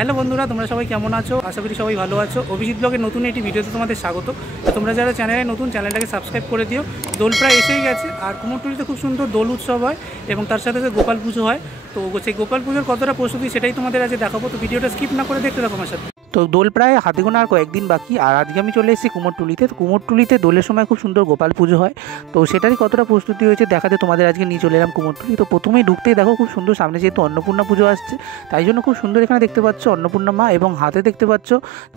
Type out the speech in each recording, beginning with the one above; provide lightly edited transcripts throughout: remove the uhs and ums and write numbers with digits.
Hello বন্ধুরা, তোমরা সবাই কেমন আছো? আশা করি সবাই ভালো আছো। অভিজিৎ ব্লগের নতুন একটি ভিডিওতে তোমাদের স্বাগত। তোমরা যারা চ্যানেলে নতুন, চ্যানেলটাকে সাবস্ক্রাইব করে দিও। দোল প্রায় এসেই গেছে, আর কুমোরটুলিতে খুব সুন্দর দোল উৎসব হয় এবং তার সাথে সাথে গোপাল পুজো হয়। তো সেই গোপাল পুজোর কতটা প্রস্তুতি সেটাই তোমাদের আজকে দেখাবো। তো ভিডিওটা স্কিপ না করে দেখতে থাকো আমার সাথে। তো দোল প্রায় হাতে গোনা আর কয়েকদিন বাকি, আর আজকে আমি চলে এসেছি কুমোরটুলিতে। কুমোরটুলিতে দোলের সময় খুব সুন্দর গোপাল পুজো হয়, তো সেটারই কতটা প্রস্তুতি হয়েছে দেখাতে তোমাদের আজকে নিয়ে চলে এলাম কুমোরটুলি। তো প্রথমেই ঢুকতেই দেখো খুব সুন্দর, সামনে যেহেতু অন্নপূর্ণা পুজো আসছে তাই জন্য খুব সুন্দর এখানে দেখতে পাচ্ছ অন্নপূর্ণা মা, এবং হাতে দেখতে পাচ্ছ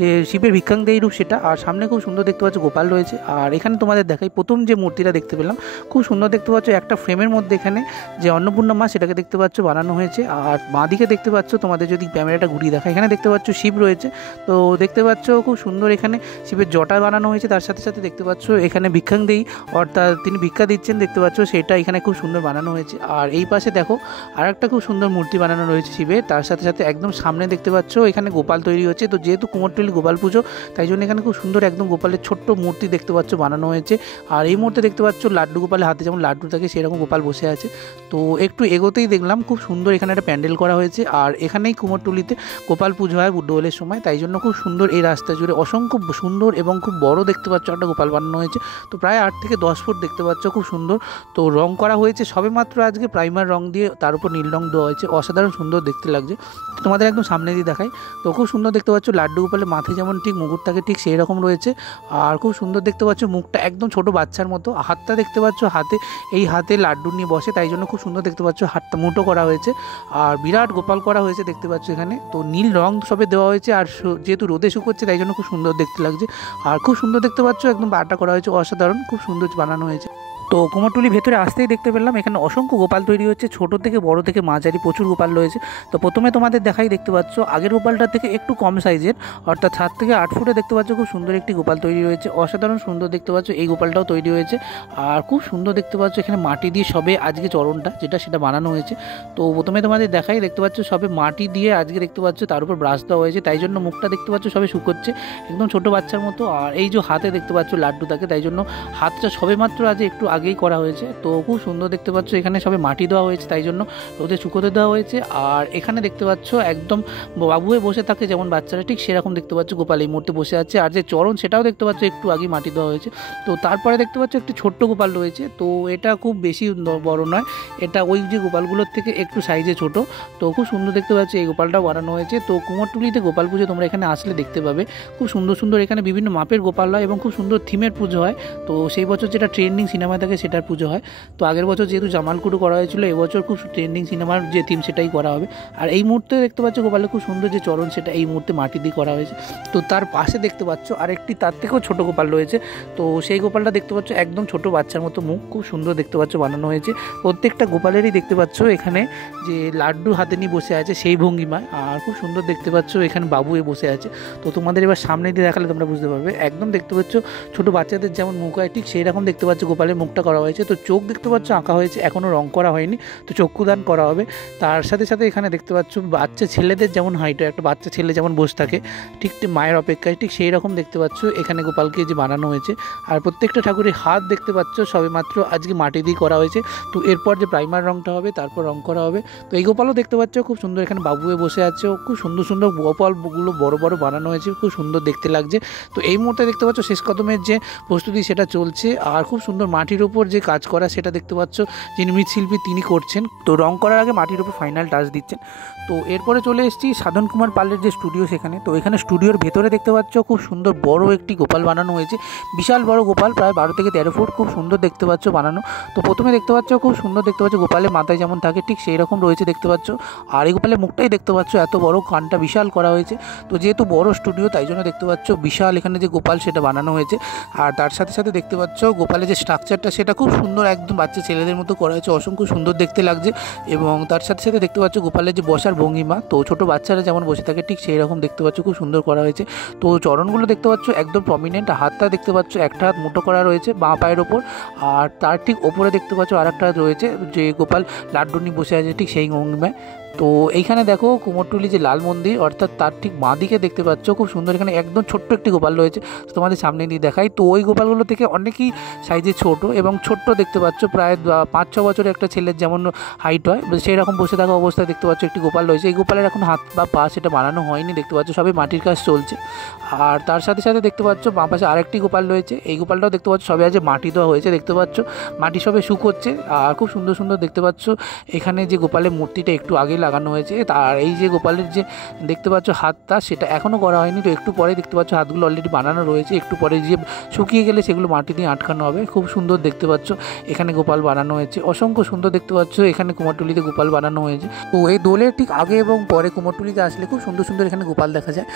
যে শিবের ভিক্ষাংদেহী রূপ সেটা, আর সামনে খুব সুন্দর দেখতে পাচ্ছ গোপাল রয়েছে। আর এখানে তোমাদের দেখাই প্রথম যে মূর্তিটা দেখতে পেলাম, খুব সুন্দর দেখতে পাচ্ছ একটা ফ্রেমের মধ্যে এখানে যে অন্নপূর্ণা মা সেটাকে দেখতে পাচ্ছ বানানো হয়েছে। আর বাঁ দিকে দেখতে পাচ্ছ, তোমাদের যদি ক্যামেরাটা ঘুরিয়ে দেখা, এখানে দেখতে পাচ্ছ শিব রয়েছে। তো দেখতে পাচ্ছ খুব সুন্দর এখানে শিবের জটা বানানো হয়েছে। তার সাথে সাথে দেখতে পাচ্ছ এখানে ভিক্ষাংদেহী, অর্থাৎ তিনি ভিক্ষা দিচ্ছেন দেখতে পাচ্ছ, সেটা এখানে খুব সুন্দর বানানো হয়েছে। আর এই পাশে দেখো আর একটা খুব সুন্দর মূর্তি বানানো রয়েছে শিবের। তার সাথে সাথে একদম সামনে দেখতে পাচ্ছ এখানে গোপাল তৈরি হচ্ছে। তো যেহেতু কুমোরটুলি গোপাল পুজো তাই জন্য এখানে খুব সুন্দর একদম গোপালের ছোট্ট মূর্তি দেখতে পাচ্ছ বানানো হয়েছে। আর এই মুহূর্তে দেখতে পাচ্ছ লাড্ডু গোপালের হাতে যেমন লাড্ডু থাকে সেরকম গোপাল বসে আছে। তো একটু এগোতেই দেখলাম খুব সুন্দর এখানে একটা প্যান্ডেল করা হয়েছে। আর এখানেই কুমোরটুলিতে গোপাল পুজো হয় দোলের সময়, তাই জন্য খুব সুন্দর এই রাস্তা জুড়ে অসংখ্য সুন্দর এবং খুব বড় দেখতে পাচ্ছ একটা গোপাল বানানো হয়েছে। তো প্রায় 8 থেকে 10 ফুট দেখতে পাচ্ছ, খুব সুন্দর। তো রং করা হয়েছে সবে মাত্র আজকে প্রাইমার রং দিয়ে, তার উপর নীল রং দেওয়া হয়েছে, অসাধারণ সুন্দর দেখতে লাগছে। তোমাদের একদম সামনে দিয়ে দেখাই। তো খুব সুন্দর দেখতে পাচ্ছ লাড্ডু গোপালের মাথায় যেমন ঠিক মুকুট থাকে ঠিক সেই রকম রয়েছে। আর খুব সুন্দর দেখতে পাচ্ছ মুখটা একদম ছোট বাচ্চার মতো। হাতটা দেখতে পাচ্ছ হাতে লাড্ডু নিয়ে বসে, তাই জন্য খুব সুন্দর দেখতে পাচ্ছ হাতটা মুঠো করা হয়েছে। আর বিরাট গোপাল করা হয়েছে দেখতে পাচ্ছ এখানে। তো নীল রং সবে দেওয়া হয়েছে, আর যেহেতু রোদে শুকোচ্ছে তাই জন্য খুব সুন্দর দেখতে লাগছে। আর খুব সুন্দর দেখতে পাচ্ছ একদম বাটা করা হয়েছে, অসাধারণ খুব সুন্দর বানানো হয়েছে। তো কুমোরটুলি ভেতরে আসতেই দেখতে পেলাম এখানে অসংখ্য গোপাল তৈরি হচ্ছে, ছোট থেকে বড় থেকে মাঝারি প্রচুর গোপাল রয়েছে। তো প্রথমে তোমাদের দেখাই, দেখতে পাচ্ছ আগের গোপালটার থেকে একটু কম সাইজের, অর্থাৎ 7 থেকে 8 ফুটে দেখতে পাচ্ছ খুব সুন্দর একটি গোপাল তৈরি হয়েছে, অসাধারণ সুন্দর দেখতে পাচ্ছ এই গোপালটাও তৈরি হয়েছে। আর খুব সুন্দর দেখতে পাচ্ছ এখানে মাটি দিয়ে সবে আজকে চরণটা সেটা বানানো হয়েছে। তো প্রথমে তোমাদের দেখাই, দেখতে পাচ্ছ সবে মাটি দিয়ে আজকে দেখতে পাচ্ছ, তার উপর ব্রাশ দেওয়া হয়েছে, তাই জন্য মুখটা দেখতে পাচ্ছ সবে শুকোচ্ছে একদম ছোট বাচ্চার মতো। আর এই যে হাতে দেখতে পাচ্ছ লাড্ডু থাকে, তাই জন্য হাতটা সবে মাত্র আজ একটু আগেই করা হয়েছে। তো খুব সুন্দর দেখতে পাচ্ছ এখানে সবে মাটি দেওয়া হয়েছে, তাই জন্য রোদে শুকোতে দেওয়া হয়েছে। আর এখানে দেখতে পাচ্ছ একদম বাবু হয়ে বসে থাকে যেমন বাচ্চারা, ঠিক সেরকম দেখতে পাচ্ছ গোপাল এই মুহূর্তে বসে আছে। আর যে চরণ সেটাও দেখতে পাচ্ছ একটু আগে মাটি দেওয়া হয়েছে। তো তারপরে দেখতে পাচ্ছ একটি ছোট্ট গোপাল রয়েছে। তো এটা খুব বেশি বড় নয়, এটা ওই যে গোপালগুলোর থেকে একটু সাইজে ছোট। তো খুব সুন্দর দেখতে পাচ্ছ এই গোপালটাও বানানো হয়েছে। তো কুমোরটুলিতে গোপাল পুজো তোমরা এখানে আসলে দেখতে পাবে খুব সুন্দর সুন্দর এখানে বিভিন্ন মাপের গোপাল হয় এবং খুব সুন্দর থিমের পুজো হয়। তো সেই বছর যেটা ট্রেন্ডিং সিনেমা থাকে সেটার পুজো হয়। তো আগের বছর যেহেতু জামালকুড়ু করা হয়েছিল, এবছর খুব ট্রেন্ডিং সিনেমার যে থিম সেটাই করা হবে। আর এই মুহূর্তে দেখতে পাচ্ছ গোপালের খুব সুন্দর যে চরণ সেটা এই মুহূর্তে মাটি দিয়ে করা হয়েছে। তো তার পাশে দেখতে পাচ্ছ আরেকটি তার থেকেও ছোট গোপাল রয়েছে। তো সেই গোপালটা দেখতে পাচ্ছ একদম ছোট বাচ্চার মতো মুখ, খুব সুন্দর দেখতে পাচ্ছ বানানো হয়েছে। প্রত্যেকটা গোপালেরই দেখতে পাচ্ছ এখানে যে লাড্ডু হাতে নিয়ে বসে আছে সেই ভঙ্গিমায়। আর খুব সুন্দর দেখতে পাচ্ছ এখানে বাবু হয়ে বসে আছে। তো তোমাদের এবার সামনে দিয়ে দেখালে তোমরা বুঝতে পারবে, একদম দেখতে পাচ্ছ ছোট বাচ্চাদের যেমন মুখ হয় ঠিক সেই রকম দেখতে পাচ্ছ গোপালের মুখটা করা হয়েছে। তো চোখ দেখতে পাচ্ছ আঁকা হয়েছে, এখনও রং করা হয়নি, তো চক্ষুদান করা হবে। তার সাথে সাথে এখানে দেখতে পাচ্ছ বাচ্চা ছেলেদের যেমন হাইট হয়, একটা বাচ্চা ছেলে যেমন বসে থাকে ঠিক মায়ের অপেক্ষায়, ঠিক সেই রকম দেখতে পাচ্ছ এখানে গোপালকে যে বানানো হয়েছে। আর প্রত্যেকটা ঠাকুরের হাত দেখতে পাচ্ছ সবে মাত্র আজকে মাটি দিয়ে করা হয়েছে। তো এরপর যে প্রাইমার রংটা হবে তারপর রং করা হবে। তো এই গোপালও দেখতে পাচ্ছ খুব সুন্দর এখানে বাবু হয়ে বসে আছে, খুব সুন্দর সুন্দর গোপালগুলো বড় বড় বানানো হয়েছে, খুব সুন্দর দেখতে লাগছে। তো এই মুহূর্তে দেখতে পাচ্ছ শেষ কদমের যে প্রস্তুতি সেটা চলছে। আর খুব সুন্দর মাটির উপর যে কাজ করা সেটা দেখতে পাচ্ছ যিনি মৃৎশিল্পী তিনি করছেন। তো রং করার আগে মাটির উপর ফাইনাল টাচ দিচ্ছেন। তো এরপরে চলে এসেছি সাধন কুমার পালের যে স্টুডিও সেখানে। তো এখানে স্টুডিওর ভেতরে দেখতে পাচ্ছ খুব সুন্দর বড় একটি গোপাল বানানো হয়েছে, বিশাল বড় গোপাল, প্রায় 12 থেকে 13 ফুট, খুব সুন্দর দেখতে পাচ্ছ বানানো। তো প্রথমে দেখতে পাচ্ছ খুব সুন্দর দেখতে পাচ্ছ গোপালের মাথায় যেমন থাকে ঠিক সেই রকম রয়েছে দেখতে পাচ্ছ। আর এই গোপালের মুখটাই দেখতে পাচ্ছ এত বড়, কানটা বিশাল করা হয়েছে। তো যেহেতু বড় স্টুডিও তাই জন্য দেখতে পাচ্ছ বিশাল এখানে যে গোপাল সেটা বানানো হয়েছে। আর তার সাথে সাথে দেখতে পাচ্ছ গোপালের যে স্ট্রাকচারটা সেটা খুব সুন্দর একদম বাচ্চা ছেলেদের মতো করা হয়েছে, অসংখ্য সুন্দর দেখতে লাগছে। এবং তার সাথে সাথে দেখতে পাচ্ছ গোপালের যে বসার ভঙ্গিমা, তো ছোট বাচ্চারা যেমন বসে থাকে ঠিক সেই রকম দেখতে পাচ্ছ, খুব সুন্দর করা হয়েছে। তো চরণগুলো দেখতে পাচ্ছ একদম প্রমিনেন্ট, হাতটা দেখতে পাচ্ছ একটা হাত মুঠো করা রয়েছে বাঁ পায়ের ওপর। আর তার ঠিক ওপরে দেখতে পাচ্ছ আর একটা হাত রয়েছে যে গোপাল লাড্ডু নিয়ে বসে আছে ঠিক সেই ভঙ্গিমায়। তো এইখানে দেখো কুমোরটুলি যে লাল মন্দির অর্থাৎ তার ঠিক বাঁ দিকে দেখতে পাচ্ছ খুব সুন্দর এখানে একদম ছোট্ট একটি গোপাল রয়েছে। তোমাদের সামনে দিয়ে দেখাই। তো ওই গোপালগুলো থেকে অনেকই সাইজে ছোট এবং ছোট্ট দেখতে পাচ্ছ, প্রায় 5-6 বছরের একটা ছেলের যেমন হাইট হয় সেই রকম বসে থাকা অবস্থায় দেখতে পাচ্ছ একটি গোপাল রয়েছে। এই গোপালের এখন হাত বা পা সেটা বানানো হয়নি, দেখতে পাচ্ছ সবই মাটির কাজ চলছে। আর তার সাথে সাথে দেখতে পাচ্ছ বাঁ পাশে আরেকটি গোপাল রয়েছে। এই গোপালটাও দেখতে পাচ্ছ সবে আজ মাটি দেওয়া হয়েছে, দেখতে পাচ্ছ মাটি সবে শুকোচ্ছে। আর খুব সুন্দর সুন্দর দেখতে পাচ্ছ এখানে যে গোপালের মূর্তিটা একটু আগেই লাগানো হয়েছে। আর এই যে গোপালের যে দেখতে পাচ্ছ হাতটা সেটা এখনও করা হয়নি, তো একটু পরে দেখতে পাচ্ছ হাতগুলো অলরেডি বানানো রয়েছে। একটু পরে যে শুকিয়ে গেলে সেগুলো মাটি দিয়ে আটকানো হবে। খুব সুন্দর দেখতে পাচ্ছ এখানে গোপাল বানানো হয়েছে, অসংখ্য সুন্দর দেখতে পাচ্ছ এখানে কুমোরটুলিতে গোপাল বানানো হয়েছে। তো এই দোলের ঠিক আগে এবং পরে কুমোরটুলিতে আসলে খুব সুন্দর সুন্দর এখানে গোপাল দেখা যায়।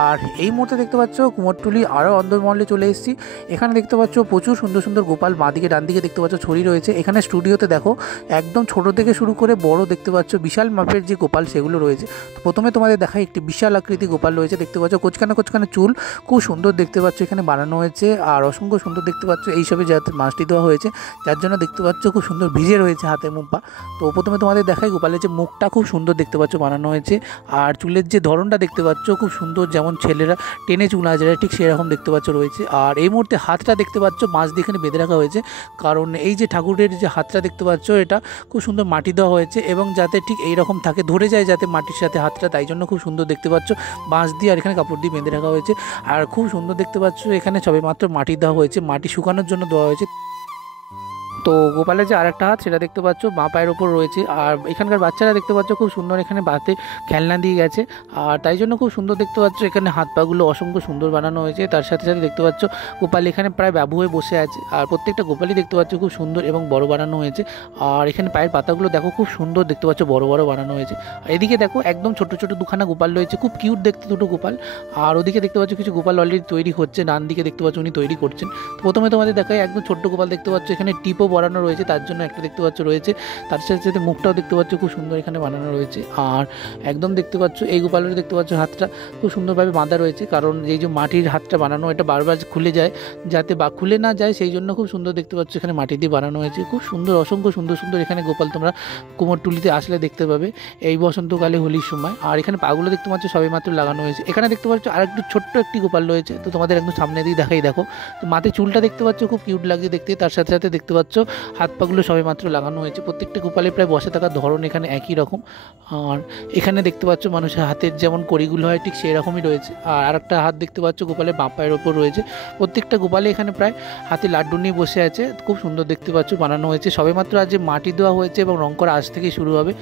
আর এই মুহূর্তে দেখতে পাচ্ছ কুমোরটুলি আরও অন্দরমহলে চলে এসেছি। এখানে দেখতে পাচ্ছ প্রচুর সুন্দর সুন্দর গোপাল, বাঁদিকে ডান দিকে দেখতে পাচ্ছ ছড়ি রয়েছে। এখানে স্টুডিওতে দেখো একদম ছোট থেকে শুরু করে বড় দেখতে পাচ্ছ বিশাল মাপের যে গোপাল সেগুলো রয়েছে। তো প্রথমে তোমাদের দেখায় একটি বিশাল আকৃতি গোপাল রয়েছে, দেখতে পাচ্ছ কোচখানে কোচখানে চুল, খুব সুন্দর দেখতে পাচ্ছ এখানে বানানো হয়েছে। আর অসংখ্য সুন্দর দেখতে পাচ্ছ এইসবে যাতে মাছটি দেওয়া হয়েছে, যার জন্য দেখতে পাচ্ছ খুব সুন্দর ভিজে রয়েছে হাতে মুখ পা। তো প্রথমে তোমাদের দেখায় গোপালের যে মুখটা খুব সুন্দর দেখতে পাচ্ছ বানানো হয়েছে। আর চুলের যে ধরনটা দেখতে পাচ্ছ খুব সুন্দর, যেমন ছেলেরা টেনে চুল আজরা ঠিক সেরকম দেখতে পাচ্ছ রয়েছে। আর এই মুহূর্তে হাতটা দেখতে পাচ্ছ মাছ দিয়ে এখানে বেঁধে রাখা হয়েছে, কারণ এই যে ঠাকুরের যে হাতটা দেখতে পাচ্ছ এটা খুব সুন্দর মাটি দেওয়া হয়েছে এবং যাতে ঠিক এইরকম থাকে, ধরে যায় যাতে মাটির সাথে হাতটা, তাই জন্য খুব সুন্দর দেখতে পাচ্ছ বাঁশ দিয়ে আর এখানে কাপড় দিয়ে বেঁধে রাখা হয়েছে। আর খুব সুন্দর দেখতে পাচ্ছ এখানে সবে মাত্র মাটি দেওয়া হয়েছে, মাটি শুকানোর জন্য দেওয়া হয়েছে। তো গোপালের যে আরেকটা হাত সেটা দেখতে পাচ্ছ বাঁ পায়ের ওপর রয়েছে। আর এখানকার বাচ্চারা দেখতে পাচ্ছ খুব সুন্দর এখানে বাতে খেলনা দিয়ে গেছে, আর তাই জন্য খুব সুন্দর দেখতে পাচ্ছ এখানে হাত পাগুলো অসংখ্য সুন্দর বানানো হয়েছে। তার সাথে সাথে দেখতে পাচ্ছ গোপাল এখানে প্রায় বাবু হয়ে বসে আছে। আর প্রত্যেকটা গোপালই দেখতে পাচ্ছ খুব সুন্দর এবং বড় বানানো হয়েছে। আর এখানে পায়ের পাতাগুলো দেখো খুব সুন্দর দেখতে পাচ্ছ বড় বড় বানানো হয়েছে। আর এদিকে দেখো একদম ছোট ছোট দুখানা গোপাল রয়েছে, খুব কিউট দেখতে দুটো গোপাল। আর ওদিকে দেখতে পাচ্ছ কিছু গোপাল অলরেডি তৈরি হচ্ছে, ডান দিকে দেখতে পাচ্ছ উনি তৈরি করছেন। তো প্রথমে তোমাদের দেখায় একদম ছোট্ট গোপাল দেখতে পাচ্ছ এখানে টিপও বানানো রয়েছে, তার জন্য একটা দেখতে পাচ্ছ রয়েছে। তার সাথে সাথে মুখটাও দেখতে পাচ্ছ খুব সুন্দর এখানে বানানো রয়েছে। আর একদম দেখতে পাচ্ছ এই গোপালের দেখতে পাচ্ছ হাতটা খুব সুন্দরভাবে বাঁধা রয়েছে, কারণ এই যে মাটির হাতটা বানানো এটা বারবার খুলে যায়, যাতে বা খুলে না যায় সেই জন্য খুব সুন্দর দেখতে পাচ্ছ এখানে মাটি দিয়ে বানানো হয়েছে। খুব সুন্দর অসংখ্য সুন্দর সুন্দর এখানে গোপাল তোমরা কুমোরটুলিতে আসলে দেখতে পাবে এই বসন্তকালে হোলির সময়। আর এখানে পাগুলো দেখতে পাচ্ছ সবে মাত্র লাগানো হয়েছে। এখানে দেখতে পাচ্ছ আর একটু ছোট্ট একটি গোপাল রয়েছে, তো তোমাদের একদম সামনে দিয়ে দেখাই। দেখো তো মাথায় চুলটা দেখতে পাচ্ছ খুব কিউট লাগছে দেখতে, তার সাথে সাথে দেখতে পাচ্ছ হাত পাগুলো সবে মাত্র লাগানো হয়েছে। প্রত্যেকটা গোপালের প্রায় বসে থাকার ধরন এখানে একই রকম। আর এখানে দেখতে পাচ্ছ মানুষের হাতের যেমন কড়িগুলো হয় ঠিক সেই রকমই রয়েছে। আর আরেকটা হাত দেখতে পাচ্ছ গোপালের বাঁ পায়ের ওপর রয়েছে। প্রত্যেকটা গোপালে এখানে প্রায় হাতে লাড্ডু নিয়ে বসে আছে, খুব সুন্দর দেখতে পাচ্ছ বানানো হয়েছে। সবেমাত্র আজ যে মাটি দেওয়া হয়েছে এবং রং করা আজ থেকেই শুরু হবে।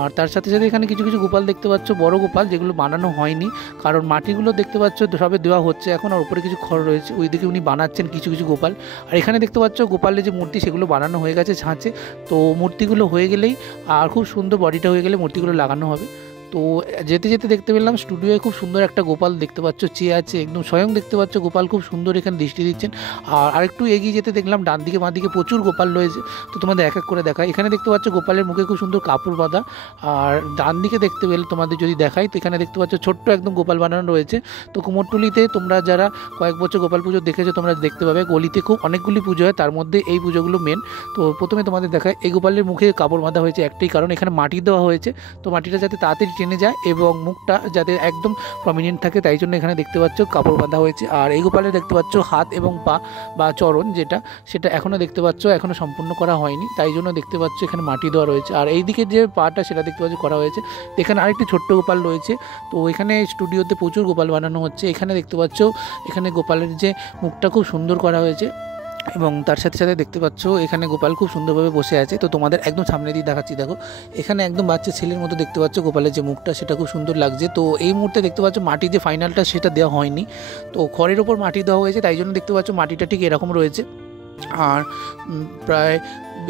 আর তার সাথে সাথে এখানে কিছু কিছু গোপাল দেখতে পাচ্ছ বড় গোপাল, যেগুলো বানানো হয়নি, কারণ মাটিগুলো দেখতে পাচ্ছ সবে দেওয়া হচ্ছে এখন। আর উপরে কিছু খড় রয়েছে, ওইদিকে উনি বানাচ্ছেন কিছু কিছু গোপাল। আর এখানে দেখতে পাচ্ছ গোপালের যে মূর্তি সেগুলো বানানো হয়ে গেছে ছাঁচে। তো মূর্তিগুলো হয়ে গেলেই আর খুব সুন্দর বডিটা হয়ে গেলে মূর্তিগুলো লাগানো হবে। তো যেতে যেতে দেখতে পেলাম স্টুডিওয়ে খুব সুন্দর একটা গোপাল দেখতে পাচ্ছ চেয়ে আছে, একদম স্বয়ং দেখতে পাচ্ছ গোপাল খুব সুন্দর এখানে দৃষ্টি দিচ্ছেন। আর আরেকটু এগিয়ে যেতে দেখলাম ডান দিকে বাঁ দিকে প্রচুর গোপাল রয়েছে, তো তোমাদের এক এক করে দেখাই। এখানে দেখতে পাচ্ছ গোপালের মুখে খুব সুন্দর কাপড় বাঁধা। আর ডান দিকে দেখতে পেলে তোমাদের যদি দেখাই, তো এখানে দেখতে পাচ্ছ ছোট্ট একদম গোপাল বানানো রয়েছে। তো কুমোরটুলিতে তোমরা যারা কয়েক বছর গোপাল পুজো দেখেছো তোমরা দেখতে পাবে গলিতে খুব অনেকগুলি পুজো হয়, তার মধ্যে এই পুজোগুলো মেন। তো প্রথমে তোমাদের দেখায় এই গোপালের মুখে কাপড় বাঁধা হয়েছে একটাই কারণ, এখানে মাটি দেওয়া হয়েছে, তো মাটিটা যাতে তাড়াতাড়ি টেনে যায় এবং মুখটা যাতে একদম প্রমিনেন্ট থাকে, তাই জন্য এখানে দেখতে পাচ্ছ কাপড় বাঁধা হয়েছে। আর এই গোপালে দেখতে পাচ্ছ হাত এবং পা বা চরণ সেটা এখনও দেখতে পাচ্ছ এখনও সম্পূর্ণ করা হয়নি, তাই জন্য দেখতে পাচ্ছ এখানে মাটি দেওয়া রয়েছে। আর এই দিকে যে পাটা সেটা দেখতে পাচ্ছ করা হয়েছে। এখানে আরেকটি ছোট্ট গোপাল রয়েছে। তো এখানে স্টুডিওতে প্রচুর গোপাল বানানো হচ্ছে। এখানে দেখতে পাচ্ছ এখানে গোপালের যে মুখটা খুব সুন্দর করা হয়েছে এবং তার সাথে সাথে দেখতে পাচ্ছ এখানে গোপাল খুব সুন্দরভাবে বসে আছে। তো তোমাদের একদম সামনে দিয়ে দেখাচ্ছি, দেখো এখানে একদম বাচ্চা ছেলের মতো দেখতে পাচ্ছ গোপালের যে মুখটা সেটা খুব সুন্দর লাগছে। তো এই মুহূর্তে দেখতে পাচ্ছ মাটি যে ফাইনালটা সেটা দেওয়া হয়নি, তো খড়ের ওপর মাটি দেওয়া হয়েছে, তাই জন্য দেখতে পাচ্ছ মাটিটা ঠিক এরকম রয়েছে। আর প্রায়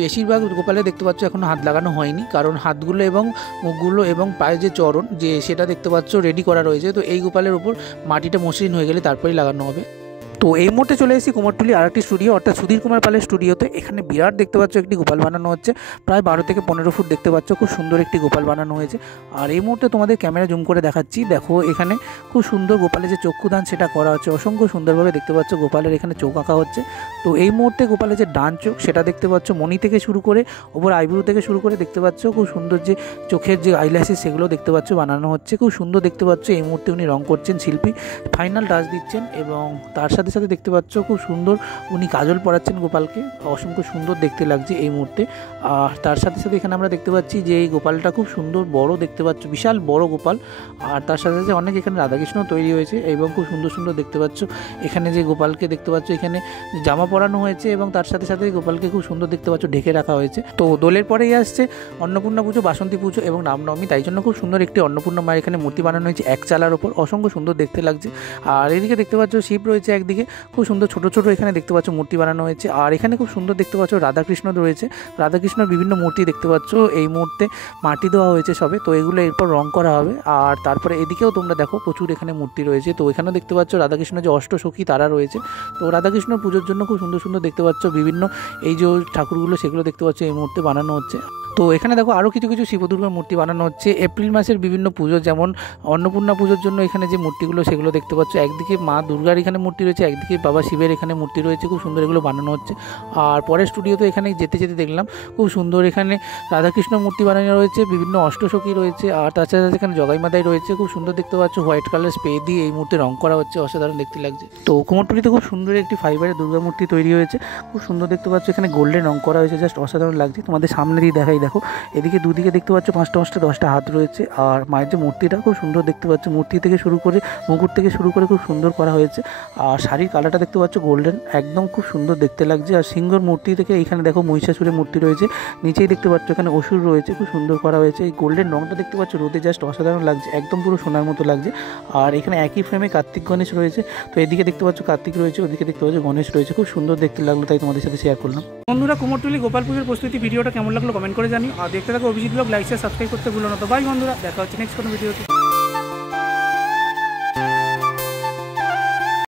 বেশিরভাগ গোপালে দেখতে পাচ্ছ এখনও হাত লাগানো হয়নি, কারণ হাতগুলো এবং মুখগুলো এবং পায়ে যে চরণ সেটা দেখতে পাচ্ছ রেডি করা রয়েছে। তো এই গোপালের ওপর মাটিটা মসৃণ হয়ে গেলে তারপরেই লাগানো হবে। তো এই মুহূর্তে চলে এসেছি কুমোরটুলি আরেকটি স্টুডিও অর্থাৎ সুধীর কুমার পালের স্টুডিওতে। এখানে বিরাট দেখতে পাচ্ছ একটি গোপাল বানানো হচ্ছে, প্রায় 12 থেকে 15 ফুট দেখতে পাচ্ছ। খুব সুন্দর একটি গোপাল বানানো হয়েছে। আর এই মুহূর্তে তোমাদের ক্যামেরা জুম করে দেখাচ্ছি, দেখো এখানে খুব সুন্দর গোপালের যে চক্ষুদান সেটা করা হচ্ছে, অসংখ্য সুন্দরভাবে দেখতে পাচ্ছ গোপালের এখানে চোখ আঁকা হচ্ছে। তো এই মুহূর্তে গোপালের যে ডান চোখ সেটা দেখতে পাচ্ছ, মণি থেকে শুরু করে ওপর আইব্রু থেকে শুরু করে দেখতে পাচ্ছ খুব সুন্দর যে চোখের যে আইল্যাশেস সেগুলো দেখতে পাচ্ছ বানানো হচ্ছে, খুব সুন্দর দেখতে পাচ্ছ। এই মুহূর্তে উনি রং করছেন, শিল্পী ফাইনাল টাচ দিচ্ছেন এবং তার সাথে সাথে দেখতে পাচ্ছ খুব সুন্দর উনি কাজল পরাচ্ছেন গোপালকে, অসংখ্য সুন্দর দেখতে লাগছে এই মুহূর্তে। আর তার সাথে সাথে এখানে আমরা দেখতে পাচ্ছি যে এই গোপালটা খুব সুন্দর বড় দেখতে পাচ্ছ, বিশাল বড় গোপাল। আর তার সাথে সাথে অনেক এখানে রাধাকৃষ্ণ তৈরি হয়েছে এবং খুব সুন্দর সুন্দর দেখতে পাচ্ছ। এখানে যে গোপালকে দেখতে পাচ্ছ এখানে জামা পরানো হয়েছে এবং তার সাথে সাথে গোপালকে খুব সুন্দর দেখতে পাচ্ছ ঢেকে রাখা হয়েছে। তো দোলের পরেই আসছে অন্নপূর্ণা পুজো, বাসন্তী পুজো এবং রামনবমী, তাই জন্য খুব সুন্দর একটি অন্নপূর্ণা মায়ের এখানে মূর্তি বানানো হয়েছে এক চালার ওপর, অসংখ্য সুন্দর দেখতে লাগছে। আর এদিকে দেখতে পাচ্ছ শিব রয়েছে একদিকে, খুব সুন্দর ছোট ছোট এখানে দেখতে পাচ্ছ মূর্তি বানানো হয়েছে। আর এখানে খুব সুন্দর দেখতে পাচ্ছ রাধাকৃষ্ণ রয়েছে, রাধাকৃষ্ণের বিভিন্ন মূর্তি দেখতে পাচ্ছ। এই মুহূর্তে মাটি দেওয়া হয়েছে সবে, তো এগুলো এরপর রং করা হবে। আর তারপরে এদিকেও তোমরা দেখো প্রচুর এখানে মূর্তি রয়েছে। তো এখানেও দেখতে পাচ্ছ রাধাকৃষ্ণ যে অষ্টসখী তারা রয়েছে। তো রাধাকৃষ্ণ পুজোর জন্য খুব সুন্দর সুন্দর দেখতে পাচ্ছ বিভিন্ন এই যে ঠাকুরগুলো সেগুলো দেখতে পাচ্ছ এই মুহূর্তে বানানো হচ্ছে। তো এখানে দেখো আরও কিছু কিছু শিবদুর্গার মূর্তি বানানো হচ্ছে। এপ্রিল মাসের বিভিন্ন পুজো যেমন অন্নপূর্ণা পুজোর জন্য এখানে যে মূর্তিগুলো সেগুলো দেখতে পাচ্ছ, একদিকে মা দুর্গার এখানে মূর্তি রয়েছে, একদিকে বাবা শিবের এখানে মূর্তি রয়েছে, খুব সুন্দর এগুলো বানানো হচ্ছে। আর পরের স্টুডিওতে এখানে যেতে যেতে দেখলাম খুব সুন্দর এখানে রাধাকৃষ্ণ মূর্তি বানানো রয়েছে, বিভিন্ন অষ্টসখী রয়েছে। আর তাছাড়া এখানে জগাই মাদাই রয়েছে, খুব সুন্দর দেখতে পাচ্ছ। হোয়াইট কালার স্প্রে দিয়ে এই মুহূর্তে রং করা হচ্ছে, অসাধারণ দেখতে লাগছে। তো কুমোরটুলিতে খুব সুন্দর একটি ফাইবারের দুর্গা মূর্তি তৈরি হয়েছে, খুব সুন্দর দেখতে পাচ্ছ। এখানে গোল্ডেন রং করা হয়েছে, জাস্ট অসাধারণ লাগছে। তোমাদের সামনে দিয়ে দেখাই, দেখো এদিকে দুদিকে দেখতে পাচ্ছ 5টা 5টা 10টা হাত রয়েছে। আর মায়ের যে মূর্তিটা খুব সুন্দর দেখতে পাচ্ছ, মূর্তি থেকে শুরু করে মুকুট থেকে শুরু করে খুব সুন্দর করা হয়েছে। আর শাড়ির কালারটা দেখতে পাচ্ছ গোল্ডেন, একদম খুব সুন্দর দেখতে লাগছে। আর সিংহর মূর্তি থেকে এখানে দেখো মহিষাসুরের মূর্তি রয়েছে, নিচেই দেখতে পাচ্ছ এখানে অসুর রয়েছে, খুব সুন্দর করা হয়েছে। এই গোল্ডেন রংটা দেখতে পাচ্ছ রোদে জাস্ট অসাধারণ লাগছে, একদম পুরো সোনার মতো লাগছে। আর এখানে একই ফ্রেমে কার্তিক গণেশ রয়েছে। তো এদিকে দেখতে পাচ্ছ কার্তিক রয়েছে, ওদিকে দেখতে পাচ্ছ গণেশ রয়েছে, খুব সুন্দর দেখতে লাগলো, তাই তোমাদের সাথে শেয়ার করলাম। বন্ধুরা, কুমোরটুলি গোপাল পুজোর প্রস্তুতি ভিডিওটা কেমন লাগলো কমেন্ট করে জানিও। আর দেখতে থাকো Abhijit blog, like share subscribe করতে ভুলো না। তো বাই বন্ধুরা, দেখা হচ্ছে নেক্সট কোনো ভিডিওতে।